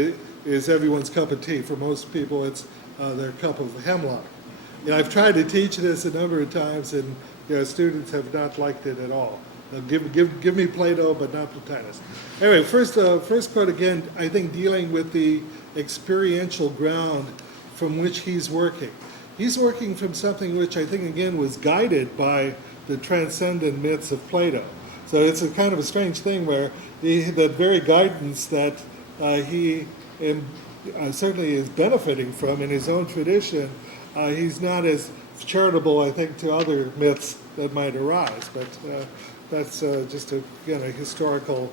is everyone's cup of tea. For most people, it's their cup of hemlock. I've tried to teach this a number of times, and students have not liked it at all. Give me Plato, but not Plotinus. Anyway, first quote again, I think dealing with the experiential ground from which he's working. He's working from something which I think, again, was guided by the transcendent myths of Plato. So it's a kind of a strange thing where that very guidance that he certainly is benefiting from in his own tradition, he's not as charitable, I think, to other myths that might arise. But that's just a historical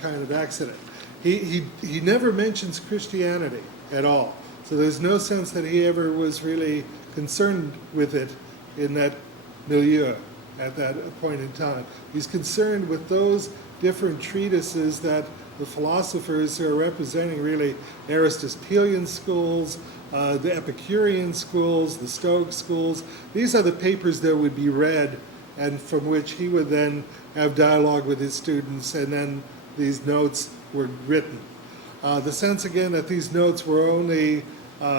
kind of accident. He never mentions Christianity at all. So there's no sense that he ever was really concerned with it in that milieu at that point in time. He's concerned with those different treatises that the philosophers who are representing really Aristotelian schools, the Epicurean schools, the Stoic schools. These are the papers that would be read and from which he would then have dialogue with his students, and then these notes were written. The sense, again, that these notes were only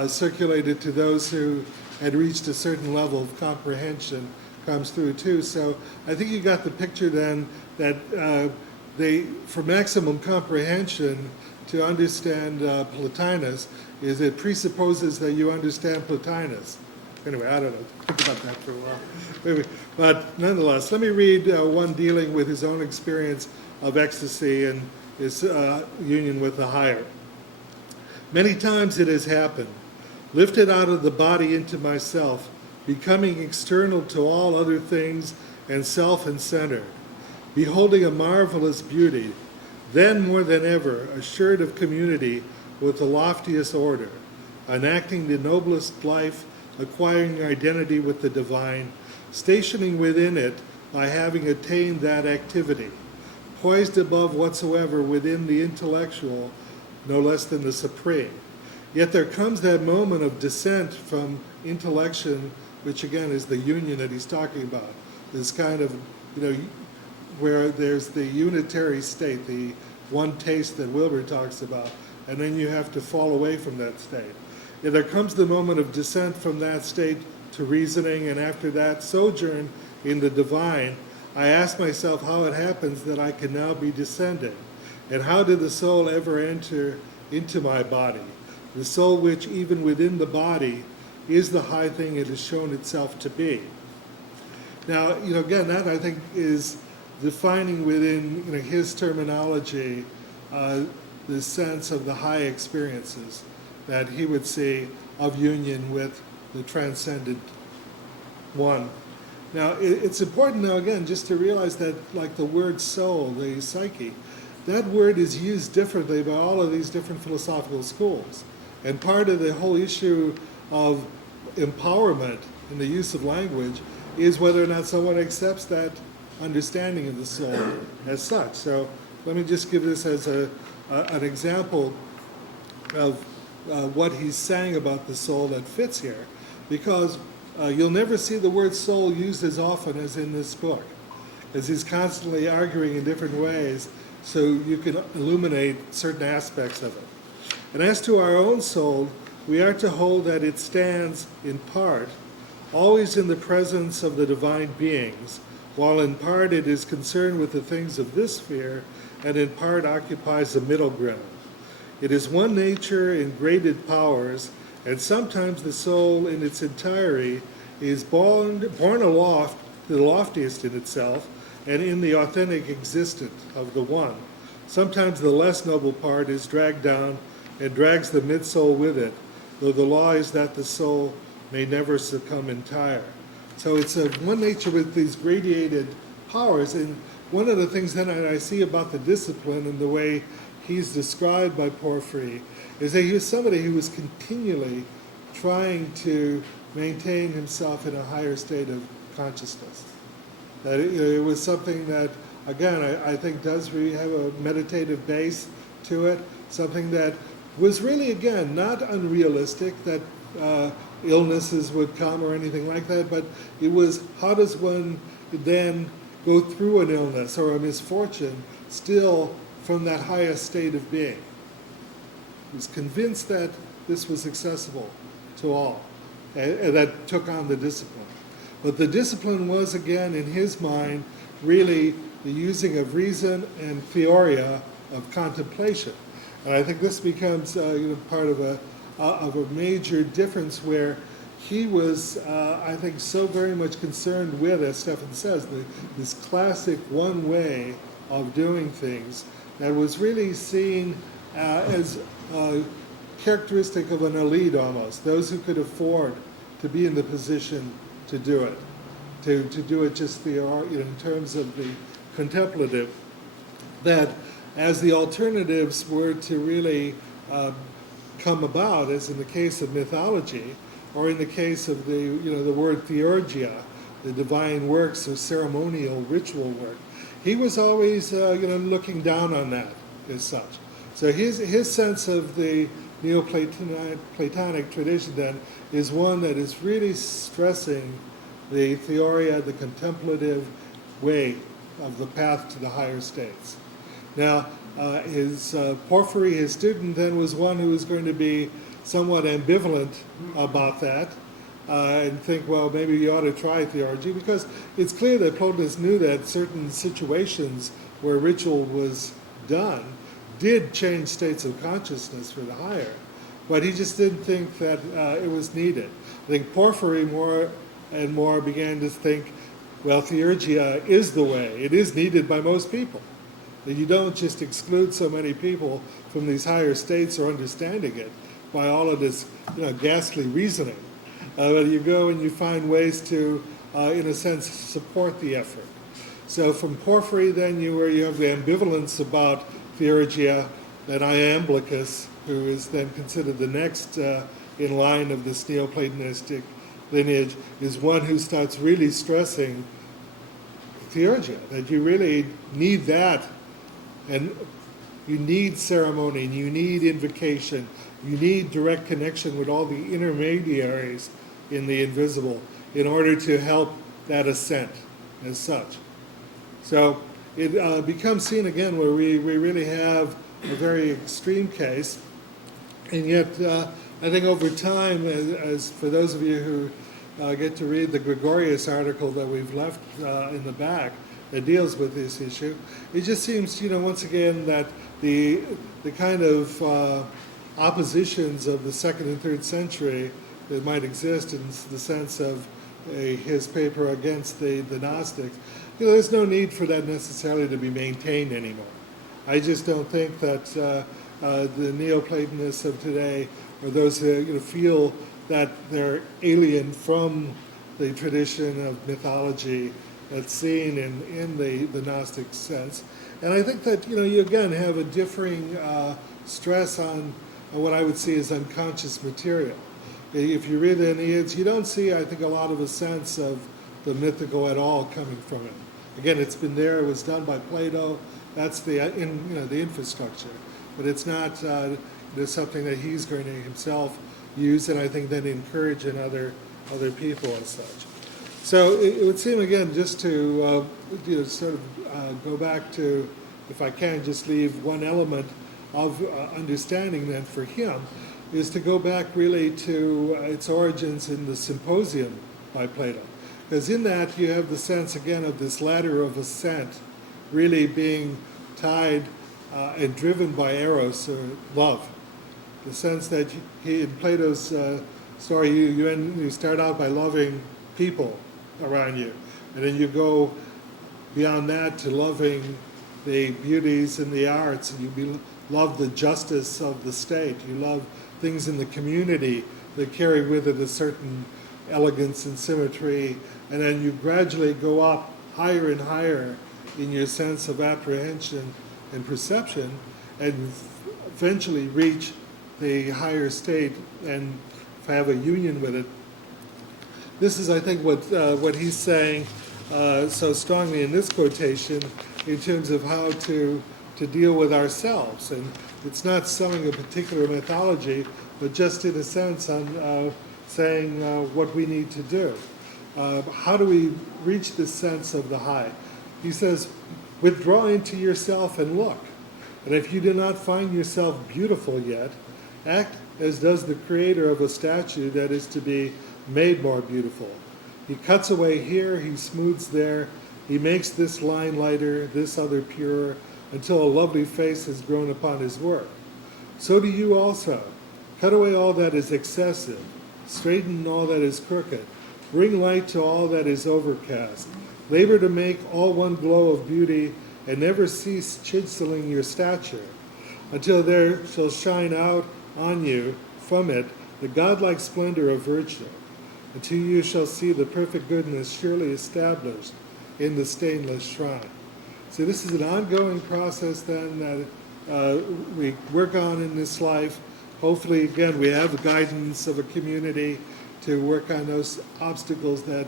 circulated to those who had reached a certain level of comprehension comes through too. So I think you got the picture then that for maximum comprehension, to understand Plotinus, is it presupposes that you understand Plotinus. Anyway, I don't know. Think about that for a while. Maybe. But nonetheless, let me read one dealing with his own experience of ecstasy and his union with the higher. Many times it has happened, lifted out of the body into myself, becoming external to all other things and self and centered, beholding a marvelous beauty, then more than ever assured of community with the loftiest order, enacting the noblest life, acquiring identity with the divine, stationing within it by having attained that activity, poised above whatsoever within the intellectual, no less than the supreme. Yet there comes that moment of descent from intellection, which again is the union that he's talking about, this kind of, where there's the unitary state, the one taste that Wilbur talks about, and then you have to fall away from that state. And there comes the moment of descent from that state to reasoning, and after that sojourn in the divine, I ask myself how it happens that I can now be descending, and how did the soul ever enter into my body? The soul which even within the body is the high thing it has shown itself to be. Now, again, that I think is defining within his terminology the sense of the high experiences that he would see of union with the transcendent one. Now, it's important now, again, just to realize that, like the word soul, the psyche, that word is used differently by all of these different philosophical schools. And part of the whole issue of empowerment in the use of language is whether or not someone accepts that understanding of the soul as such. So let me just give this as an example of what he's saying about the soul that fits here, because you'll never see the word soul used as often as in this book, as he's constantly arguing in different ways so you can illuminate certain aspects of it. And as to our own soul, we are to hold that it stands in part always in the presence of the divine beings, while in part it is concerned with the things of this sphere, and in part occupies the middle ground. It is one nature in graded powers, and sometimes the soul in its entirety is born aloft to the loftiest in itself, and in the authentic existence of the one. Sometimes the less noble part is dragged down and drags the mid-soul with it, though the law is that the soul may never succumb entire. So it's one nature with these gradated powers, and one of the things that I see about the discipline and the way he's described by Porphyry is that he was somebody who was continually trying to maintain himself in a higher state of consciousness. That it was something that, again, I think does really have a meditative base to it, something that was really, again, not unrealistic, that illnesses would come or anything like that, but it was how does one then go through an illness or a misfortune still from that highest state of being. He was convinced that this was accessible to all, and that took on the discipline. But the discipline was, again, in his mind, really the using of reason and theoria of contemplation. And I think this becomes part of a major difference where he was, I think, so very much concerned with, as Stephan says, this classic one way of doing things that was really seen as characteristic of an elite almost, those who could afford to be in the position to do it, to do it just in terms of the contemplative, that as the alternatives were to really come about, as in the case of mythology, or in the case of the word theurgia, the divine works or ceremonial ritual work, he was always looking down on that as such. So his sense of the Neoplatonic tradition then is one that is really stressing the theoria, the contemplative way of the path to the higher states. Now, Porphyry, his student, then was one who was going to be somewhat ambivalent about that and think, well, maybe you ought to try theology, because it's clear that Plotinus knew that certain situations where ritual was done did change states of consciousness for the higher, but he just didn't think that it was needed. I think Porphyry more and more began to think, well, theurgia is the way. It is needed by most people. That you don't just exclude so many people from these higher states or understanding it by all of this, ghastly reasoning. But you go and you find ways to, in a sense, support the effort. So from Porphyry, then you have the ambivalence about theurgia, and Iamblichus, who is then considered the next in line of this Neoplatonistic lineage, is one who starts really stressing theurgia, that you really need that, and you need ceremony, and you need invocation, you need direct connection with all the intermediaries in the invisible in order to help that ascent as such. So it becomes seen again where we really have a very extreme case, and yet I think over time, as for those of you who get to read the Gregorius article that we've left in the back that deals with this issue, it just seems, once again that the kind of oppositions of the 2nd and 3rd century that might exist in the sense of his paper against the Gnostics, there's no need for that necessarily to be maintained anymore. I just don't think that the Neoplatonists of today, or those who feel that they're alien from the tradition of mythology that's seen in the Gnostic sense. And I think that you again have a differing stress on what I would see as unconscious material. If you read the Enneads, you don't see, I think, a lot of a sense of the mythical at all coming from it. Again, it's been there. It was done by Plato. That's the infrastructure, but it's not something that he's going to himself use, and I think then encourage in other people and such. So it would seem again just to sort of go back to, if I can, just leave one element of understanding then for him, is to go back really to its origins in the Symposium by Plato. Because in that you have the sense again of this ladder of ascent really being tied and driven by eros, or love. The sense that in Plato's story, you start out by loving people around you, and then you go beyond that to loving the beauties and the arts, and you love the justice of the state. You love things in the community that carry with it a certain elegance and symmetry, and then you gradually go up higher and higher in your sense of apprehension and perception, and eventually reach the higher state and have a union with it. This is, I think, what he's saying so strongly in this quotation in terms of how to deal with ourselves. And it's not selling a particular mythology, but just in a sense on saying what we need to do. How do we reach this sense of the high? He says, withdraw into yourself and look. And if you do not find yourself beautiful yet, act as does the creator of a statue that is to be made more beautiful. He cuts away here, he smooths there, he makes this line lighter, this other purer, until a lovely face has grown upon his work. So do you also. Cut away all that is excessive, straighten all that is crooked, bring light to all that is overcast. Labor to make all one glow of beauty, and never cease chiseling your stature, until there shall shine out on you from it the godlike splendor of virtue, until you shall see the perfect goodness surely established in the stainless shrine. So this is an ongoing process then that we work on in this life. Hopefully, again, we have the guidance of a community to work on those obstacles that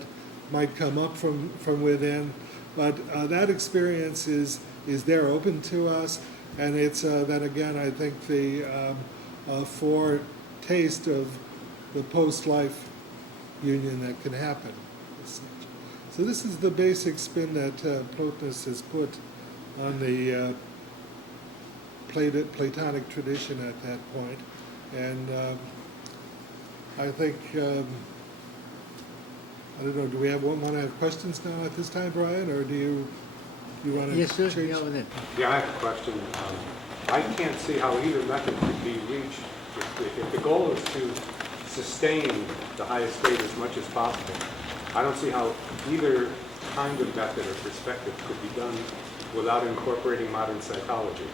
might come up from within. But that experience is there open to us, and it's then again, I think the foretaste of the post-life union that can happen. So this is the basic spin that Plotinus has put on the Platonic tradition at that point. And I think, I don't know, do we want to have questions now at this time, Brian, or do you want to Yes, sir. change? Yeah, I have a question. I can't see how either method could be reached. If the goal is to sustain the highest state as much as possible, I don't see how either kind of method or perspective could be done without incorporating modern psychology.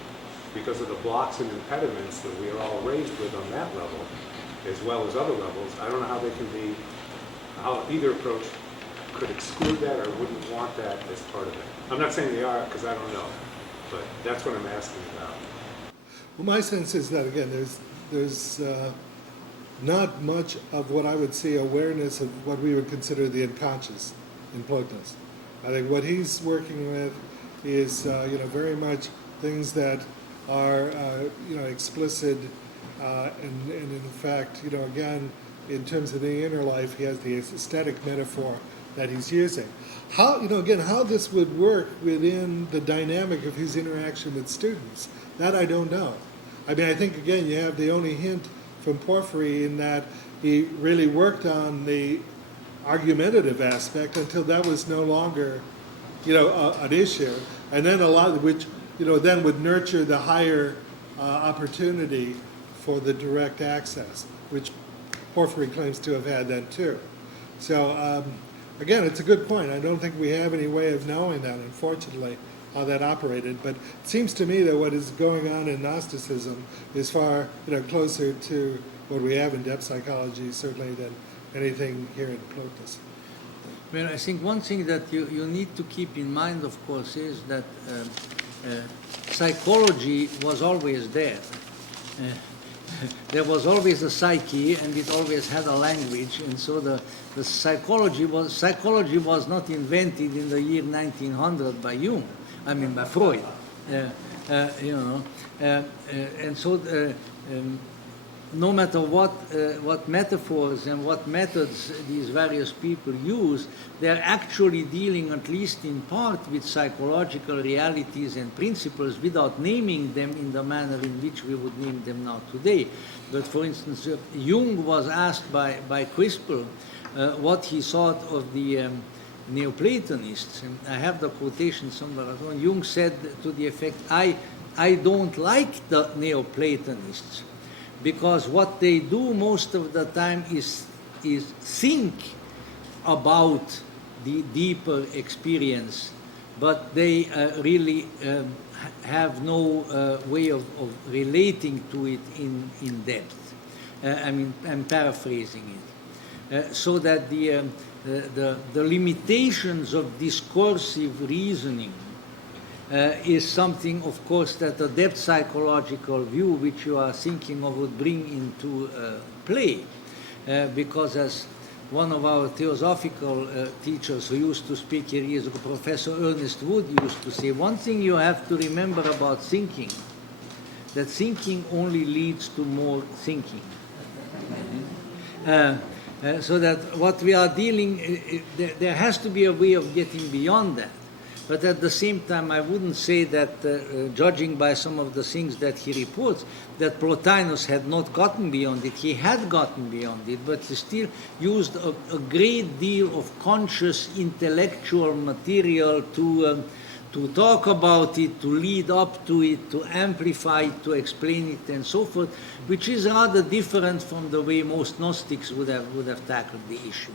Because of the blocks and impediments that we are all raised with on that level, as well as other levels, I don't know how they can be, how either approach could exclude that or wouldn't want that as part of it. I'm not saying they are, because I don't know, but that's what I'm asking about. Well, my sense is that, again, there's not much of what I would say awareness of what we would consider the unconscious in Plotinus. I think what he's working with is, very much things that are, explicit, and in fact, again, in terms of the inner life, he has the aesthetic metaphor that he's using. How, how this would work within the dynamic of his interaction with students, that I don't know. I mean, I think, again, you have the only hint from Porphyry in that he really worked on the argumentative aspect until that was no longer, an issue. And then a lot of which, then would nurture the higher opportunity for the direct access, which Porphyry claims to have had then too. So, again, it's a good point. I don't think we have any way of knowing that, unfortunately, how that operated. But it seems to me that what is going on in Gnosticism is far closer to what we have in depth psychology, certainly, than anything here in Plotinus. Well, I think one thing that you need to keep in mind, of course, is that psychology was always there. There was always a psyche, and it always had a language, and so the psychology was not invented in the year 1900 by Jung, by Freud, and so no matter what metaphors and what methods these various people use, they're actually dealing, at least in part, with psychological realities and principles without naming them in the manner in which we would name them now today. But for instance, Jung was asked by Crispell what he thought of the Neoplatonists. And I have the quotation somewhere. Jung said to the effect, I don't like the Neoplatonists, because what they do most of the time is think about the deeper experience, but they really have no way of relating to it in depth. I'm paraphrasing it. So that the limitations of discursive reasoning is something, of course, that a depth psychological view, which you are thinking of, would bring into play. Because as one of our theosophical teachers who used to speak here years ago, Professor Ernest Wood, used to say, one thing you have to remember about thinking, that thinking only leads to more thinking. So that what we are dealing, there has to be a way of getting beyond that. But at the same time, I wouldn't say that, judging by some of the things that he reports, that Plotinus had not gotten beyond it. He had gotten beyond it, but he still used a great deal of conscious intellectual material to talk about it, to lead up to it, to amplify it, to explain it, and so forth, which is rather different from the way most Gnostics would have tackled the issue.